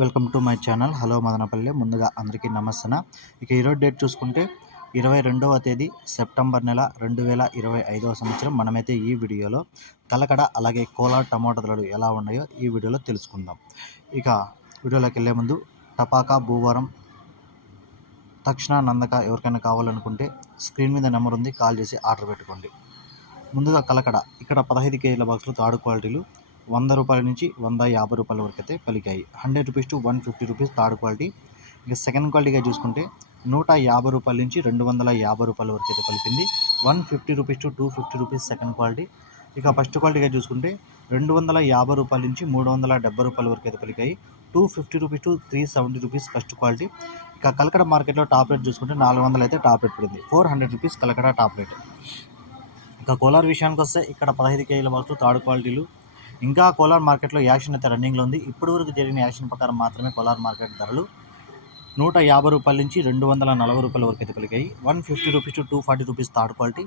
Welcome to my channel. Hello Madanapalle. ముందుగా అందరికీ నమస్తన ఇక ఈరోజు డేట్ చూసుకుంటే ఇరవై రెండవ తేదీ సెప్టెంబర్ నెల రెండు వేల ఇరవై ఐదవ సంవత్సరం. మనమైతే ఈ వీడియోలో కలకడ అలాగే కోలా టమాటా ధరలు ఎలా ఉన్నాయో ఈ వీడియోలో తెలుసుకుందాం. ఇక వీడియోలోకి వెళ్ళే ముందు టపాకా భూవరం తక్షణ నందక ఎవరికైనా కావాలనుకుంటే స్క్రీన్ మీద నెంబర్ ఉంది కాల్ చేసి ఆర్డర్ పెట్టుకోండి. ముందుగా కలకడ. ఇక్కడ పదహైదు కేజీల బాక్సులు తాడు క్వాలిటీలు వంద రూపాయల నుంచి వంద యాభై రూపాయల వరకు అయితే పలికాయి hundred rupees to one fifty rupees third quality. ఇక సెకండ్ క్వాలిటీగా చూసుకుంటే నూట యాభై రూపాయల నుంచి రెండు వందల యాభై రూపాయల వరకు అయితే పలికింది one fifty rupees to two fifty rupees second quality. ఇక ఫస్ట్ క్వాలిటీగా చూసుకుంటే రెండు వందల యాభై రూపాయల నుంచి మూడు వందల డెబ్బై రూపాయల వరకు అయితే పలికాయి two fifty rupees to three seventy rupees first quality. ఇక కలకడ మార్కెట్లో టాప్ రేట్ చూసుకుంటే నాలుగు వందలు అయితే టాప్ రేట్ పడింది. Four hundred rupees Kalakada top rate. ఇక కోలార్ విషయానికి వస్తే ఇక్కడ పదహైదు కేజీల బాక్సులు థర్డ్ క్వాలిటీలు ఇంకా కోలార్ మార్కెట్లో యాక్షన్ అయితే రన్నింగ్లో ఉంది. ఇప్పటి వరకు జరిగిన యాక్షన్ ప్రకారం మాత్రమే కోలార్ మార్కెట్ ధరలు నూట యాభై రూపాయల నుంచి రెండు వందల నలభై రూపాయల వరకు అయితే పలికాయి one fifty rupees to two forty rupees third quality.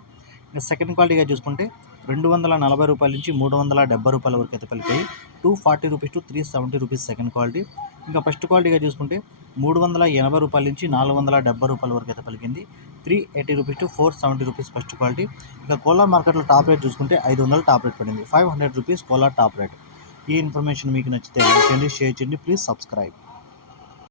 ఇంకా సెకండ్ క్వాలిటీగా చూసుకుంటే రెండు వందల నలభై రూపాయల నుంచి మూడు వందల డెబ్బై రూపాయల వరకు అయితే పలికాయి two forty rupees to three seventy rupees second quality. ఇంకా ఫస్ట్ క్వాలిటీగా చూసుకుంటే మూడు వందల ఎనభై రూపాయల నుంచి నాలుగు వందల డెబ్బై రూపాయల వరకు అయితే పలికింది three eighty rupees to four seventy rupees first quality. ఇంకా కోలార్ మార్కెట్లో టాప్ రేట్ చూసుకుంటే ఐదు వందలు టాప్ రేట్ పడింది. Five hundred rupees Kolar top rate. ఈ ఇన్ఫర్మేషన్ మీకు నచ్చితే లైక్ చేయండి షేర్ చేయండి. Please subscribe.